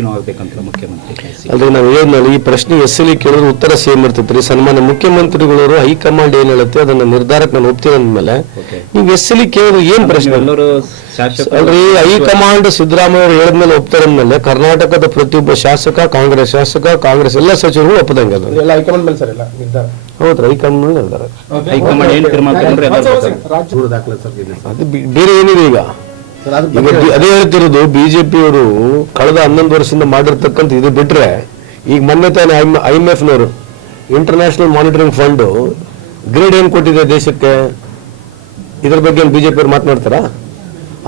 ಆಗ್ಬೇಕಂತ ಮುಖ್ಯಮಂತ್ರಿ ಅಲ್ರಿ ನಾವು ಹೇಳಿದ್ಮೇಲೆ ಈ ಪ್ರಶ್ನೆ ಎಸ್ಎಲಿ ಕೇಳಿದ್ರೆ ಉತ್ತರ ಸೇಮ್ ಇರ್ತೈತ್ರಿ. ಸನ್ಮಾನ್ಯ ಮುಖ್ಯಮಂತ್ರಿಗಳವರು ಹೈಕಮಾಂಡ್ ಏನ್ ಹೇಳುತ್ತೆ ಅದನ್ನ ನಿರ್ಧಾರಕ್ಕೆ ನಾನು ಒಪ್ತೀನಿ ಅಂದ್ಮೇಲೆ ನೀವು ಎಸ್ಎಲಿ ಕೇಳಿದ್ರೆ ಏನ್ ಪ್ರಶ್ನೆ ಅಲ್ರಿ? ಹೈಕಮಾಂಡ್ ಸಿದ್ದರಾಮಯ್ಯ ಅವರು ಹೇಳಿದ್ಮೇಲೆ ಒಪ್ತಾರೆ ಅಂದ್ಮೇಲೆ ಕರ್ನಾಟಕದ ಪ್ರತಿಯೊಬ್ಬ ಶಾಸಕ, ಕಾಂಗ್ರೆಸ್ ಎಲ್ಲ ಸಚಿವರು ಒಪ್ಪದಂಗೆ ಅದು ಹೌದ್ರಿ. ಹೈಕಮಾಂಡ್ ನಿರ್ಧಾರ ಅದು ಬೇರೆ ಏನಿದೆ ಈಗ ಅದೇ ಹೇಳ್ತಿರೋದು. ಬಿಜೆಪಿಯವರು ಕಳೆದ 11 ವರ್ಷದಿಂದ ಮಾಡಿರ್ತಕ್ಕಂಥ ಇದು ಬಿಟ್ರೆ ಈಗ ಮೊನ್ನೆ ತಾನೇ IMF ನವರು ಇಂಟರ್ನ್ಯಾಷನಲ್ ಮಾನಿಟರಿಂಗ್ ಫಂಡ್ ಗ್ರೇಡ್ ಏನ್ ಕೊಟ್ಟಿದೆ ದೇಶಕ್ಕೆ, ಇದ್ರ ಬಗ್ಗೆ ಬಿಜೆಪಿ ಅವ್ರು ಮಾತನಾಡ್ತಾರ?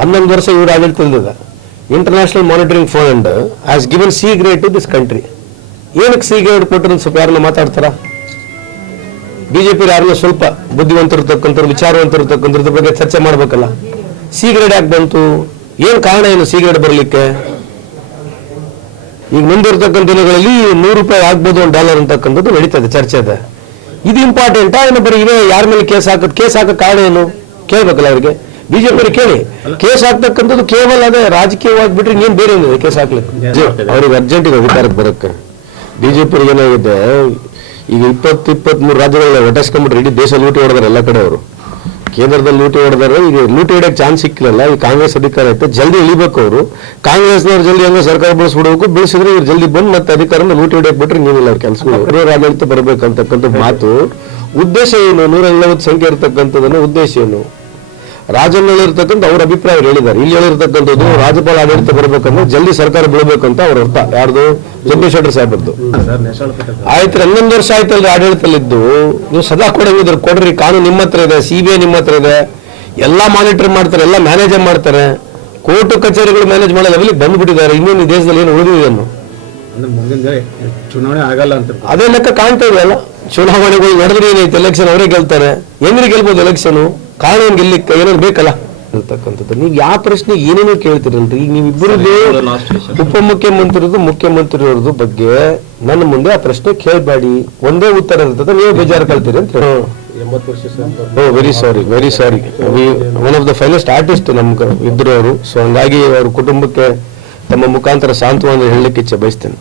11 ವರ್ಷ ಇವರು ಆಡಳಿತದ international monitoring fund has given C grade two this country. ಏನಕ್ಕೆ ಸಿ ಗ್ರೇಡ್ ಕೊಟ್ಟರು ಸ್ವಲ್ಪ ಯಾರನ್ನ ಮಾತಾಡ್ತಾರ? ಬಿಜೆಪಿ ಯಾರನ್ನ ಸ್ವಲ್ಪ ಬುದ್ಧಿವಂತರಿರ್ತಕ್ಕಂಥವ್ರು, ವಿಚಾರವಂತರಿರ್ತಕ್ಕಂಥದ್ರ ಬಗ್ಗೆ ಚರ್ಚೆ ಮಾಡ್ಬೇಕಲ್ಲ. ಸಿ ಗ್ರೇಡ್ ಯಾಕೆ ಬಂತು? ಏನ್ ಕಾರಣ ಏನು ಸಿ ಗ್ರೇಡ್ ಬರಲಿಕ್ಕೆ? ಈಗ ಮುಂದಿರ್ತಕ್ಕಂಥ ದಿನಗಳಲ್ಲಿ $100 ಆಗ್ಬೋದು $1 ಅಂತಕ್ಕಂಥದ್ದು ನಡೀತದೆ, ಚರ್ಚೆ ಇದೆ. ಇದು ಇಂಪಾರ್ಟೆಂಟಾ ಏನು? ಬರೀ ಇವೇ ಯಾರ ಮೇಲೆ ಕೇಸ್ ಹಾಕೋ ಕಾರಣ ಏನು ಕೇಳ್ಬೇಕಲ್ಲ ಅವ್ರಿಗೆ. ಬಿಜೆಪಿ ಕೇಳಿ ಕೇಸ್ ಹಾಕ್ತಕ್ಕಂಥದ್ದು ಕೇವಲ ಅದೇ ರಾಜಕೀಯವಾಗಿ ಬಿಟ್ರೆ ಇನ್ನೇನು ಬೇರೆ ಏನಿದೆ ಕೇಸ್ ಹಾಕ್ಲಿಕ್ಕೆ? ಅವ್ರಿಗೆ ಅರ್ಜೆಂಟ್ ಇದೆ ಅಧಿಕಾರಕ್ಕೆ ಬರೋಕ್ಕೆ. ಬಿಜೆಪಿ ಏನಾಗಿದೆ ಈಗ 20-23 ರಾಜ್ಯಗಳನ್ನ ಒಟ್ಟಿಸ್ಕೊಂಡ್ಬಿಟ್ರೆ ಇಡೀ ದೇಶ ಲೂಟಿ ಹೊಡೆದಾರೆ ಎಲ್ಲ ಕಡೆ. ಅವರು ಕೇಂದ್ರದಲ್ಲಿ ಲೂಟಿ ಹೊಡೆದಾರೆ. ಈಗ ಲೂಟಿ ಹೊಡೆಯಕ್ಕೆ ಚಾನ್ಸ್ ಸಿಕ್ಕಿರಲ್ಲ. ಈ ಕಾಂಗ್ರೆಸ್ ಅಧಿಕಾರ ಐತೆ, ಜಲ್ದಿ ಇಳಿಬೇಕು ಅವರು. ಕಾಂಗ್ರೆಸ್ನವ್ರು ಜಲ್ದಿ ಹಂಗೆ ಸರ್ಕಾರ ಬೆಳೆಸ್ಬಿಡಬೇಕು. ಬೆಳೆಸಿದ್ರೆ ಇವ್ರು ಜಲ್ದಿ ಬಂದು ಮತ್ತೆ ಅಧಿಕಾರನ ಲೂಟಿ ಹೊಡೆಯಕ್ಕೆ ಬಿಟ್ರೆ ನೀವಿಲ್ಲ ಅವ್ರ ಕೆಲಸಗಳು. ಆಡಳಿತ ಬರಬೇಕಂತಕ್ಕಂಥ ಮಾತು ಉದ್ದೇಶ ಏನು? 140 ಸಂಖ್ಯೆ ಇರ್ತಕ್ಕಂಥದ್ದನ್ನ ಉದ್ದೇಶ ಏನು? ರಾಜನಲ್ಲಿ ಇರ್ತಕ್ಕಂಥ ಅವ್ರ ಅಭಿಪ್ರಾಯ ಹೇಳಿದ್ದಾರೆ. ಇಲ್ಲಿ ಹೇಳಿರ್ತಕ್ಕಂಥದ್ದು ರಾಜ್ಯಪಾಲ ಆಡಳಿತ ಬರಬೇಕಂದ್ರೆ ಜಲ್ದಿ ಸರ್ಕಾರ ಬೀಳಬೇಕಂತ ಅವ್ರ ಅರ್ಥ. ಯಾರ್ದು? ಜಗದೀಶ್ ಶೆಟ್ಟರ್ ಸಾಹೇಬದ್ದು. ಆಯ್ತು, 11 ವರ್ಷ ಆಯ್ತಲ್ರಿ ಆಡಳಿತದಲ್ಲಿದ್ದು. ನೀವು ಸದಾ ಕೊಡಂಗಿದ್ರು ಕೊಡ್ರಿ. ಕಾನೂನು ನಿಮ್ಮ ಹತ್ರ ಇದೆ, CBI ನಿಮ್ಮ ಹತ್ರ ಇದೆ, ಎಲ್ಲಾ ಮಾನಿಟರ್ ಮಾಡ್ತಾರೆ, ಎಲ್ಲ ಮ್ಯಾನೇಜ್ ಮಾಡ್ತಾರೆ. ಕೋರ್ಟ್ ಕಚೇರಿಗಳು ಮ್ಯಾನೇಜ್ ಮಾಡೋ ಲೆವೆಲ್ಗೆ ಬಂದ್ಬಿಟ್ಟಿದ್ದಾರೆ. ಇನ್ನೇನು ಈ ದೇಶದಲ್ಲಿ ಏನು ಉಳಿದಿದೆ? ಚುನಾವಣೆ ಆಗಲ್ಲ ಅಂತ ಅದೇ ಲೆಕ್ಕ ಕಾಣ್ತಾ ಇದೆಯಲ್ಲ. ಚುನಾವಣೆಗಳು ನಡೆದ್ರೆ ಏನೈತೆ, ಎಲೆಕ್ಷನ್ ಅವರೇ ಗೆಲ್ತಾರೆ. ಹೆಂಗ್ರಿ ಗೆಲ್ಬೋದು ಎಲೆಕ್ಷನ್? ಕಾರಣ ಗೆಲ್ಲಿಕ್ಕೆ ಏನಾದ್ರು ಬೇಕಲ್ಲ ಅಂತಕ್ಕಂಥದ್ದು. ನೀವು ಯಾವ ಪ್ರಶ್ನೆ ಏನೇನೋ ಕೇಳ್ತೀರಲ್ರಿ. ಈಗ ನೀವಿಬ್ಬರದ್ದು ಉಪಮುಖ್ಯಮಂತ್ರಿದು ಮುಖ್ಯಮಂತ್ರಿಯವ್ರದ್ದು ಬಗ್ಗೆ ನನ್ನ ಮುಂದೆ ಆ ಪ್ರಶ್ನೆ ಕೇಳಬೇಡಿ. ಒಂದೇ ಉತ್ತರ ಇರ್ತದೆ, ನೀವು ಬೇಜಾರು ಕಳ್ತೀರಿ ಅಂತ ಹೇಳಿ. 80 ವರ್ಷ very sorry. One of the finest artist ನಮ್ಗೆ ಇದ್ರು ಅವರು. ಸೊ ಹಂಗಾಗಿ ಅವ್ರ ಕುಟುಂಬಕ್ಕೆ ತಮ್ಮ ಮುಖಾಂತರ ಸಾಂತ್ವನ ಹೇಳಲಿಕ್ಕೆ ಇಚ್ಛೆ ಬಯಸ್ತೇನೆ.